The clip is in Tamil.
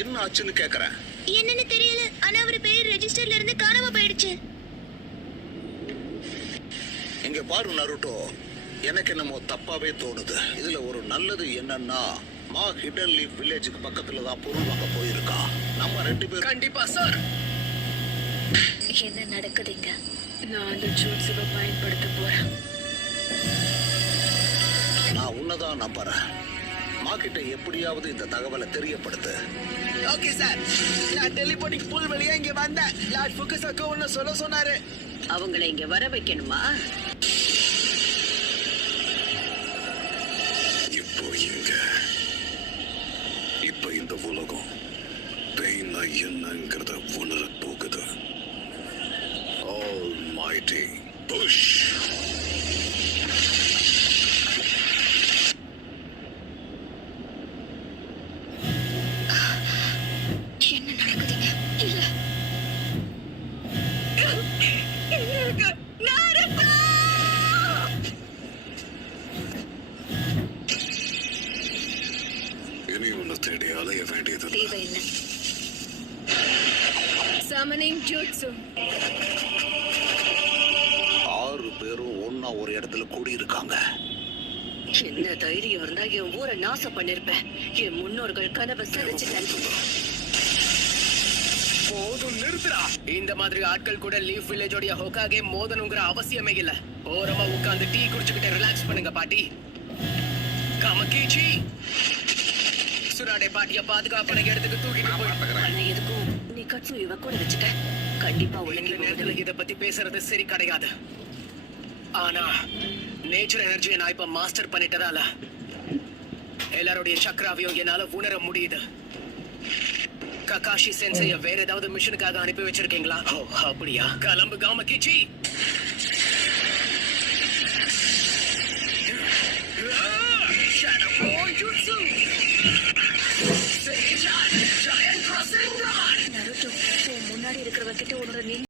என்ன ஆச்சுன்னு கேக்குறேன். என்னன்னு தெரியல, ஆனா அவர் பேர் ரெஜிஸ்டர்ல இருந்து காணாம போயிடுச்சு. இங்க பாரு நருட்டோ, எனக்கு என்னமோ தப்பாவே தோணுது. இதுல ஒரு நல்லது என்னன்னா, மா ஹிடன் லீஃப் வில்லேஜுக்கு பக்கத்துல தான் பொருள் வாங்க போயிருக்கா. நம்ம 2 பேரும் கண்டிப்பா சார். என்ன நடக்குதுங்க? நான் அந்த ஜூட்ஸுவை பயன்படுத்த போறேன். நான் உன்னதான் நம்புறேன். மா கிட்ட எப்படியாவது இந்த தகவலை தெரியப்படுத்து. Okay sir. நான் டெலிபோனிக் பூல் வழியா இங்க வந்தேன். லார்ட் ஃபுகுசாக்கு ஒன்னு சொல்ல சொன்னாரு. அவங்களை இங்க வர வைக்கணுமா? இப்போ இங்க இப்ப இந்த உலகம் பெயினா என்னங்கிறத உணர போகுது. Almighty Bush. என்ன நடக்குதுங்க? இல்ல இனி ஒன்னு தேடி அலைய வேண்டியது தேவை என்ன? Summoning jutsu. 6 பேரும் ஒன்னா ஒரு இடத்துல கூடியிருக்காங்க. என்ன தைரியம் இருந்தா என் ஊரை நாசம் பண்ணிருப்பேன். என் முன்னோர்கள் கனவை சிதைச்சிட்டேன். போதும் நிறுத்துறா. இந்த மாதிரி ஆட்கள் கூட லீஃப் வில்லேஜோட ஹோகாகே மோதனுங்கிற அவசியமே இல்ல. ஓரமா உட்கார்ந்து டீ குடிச்சுக்கிட்டு ரிலாக்ஸ் பண்ணுங்க பாட்டி. கமகீச்சி சுனாடே பாட்டிய பாதுகாப்பான இடத்துக்கு தூக்கிட்டு போய். ஆனா எதுக்கும் நீ கட்சு இவ கூட வச்சுட்ட. கண்டிப்பா ஒழுங்கி நேரத்துல இத பத்தி பேசுறது சரி கிடையாது. ஆனா நேச்சர் எனர்ஜியை நான் இப்ப மாஸ்டர் பண்ணிட்டதால எல்லாருடைய சக்கராவையும் என்னால உணர முடியுது. ககாஷி சென்சைய வேற ஏதாவது மிஷனுக்காக அனுப்பி வச்சிருக்கீங்களா? ஓ அப்படியா? கிளம்பு காமகிச்சி. நருட்டோ, முன்னாடி இருக்கிறவங்க கிட்ட உன்னோட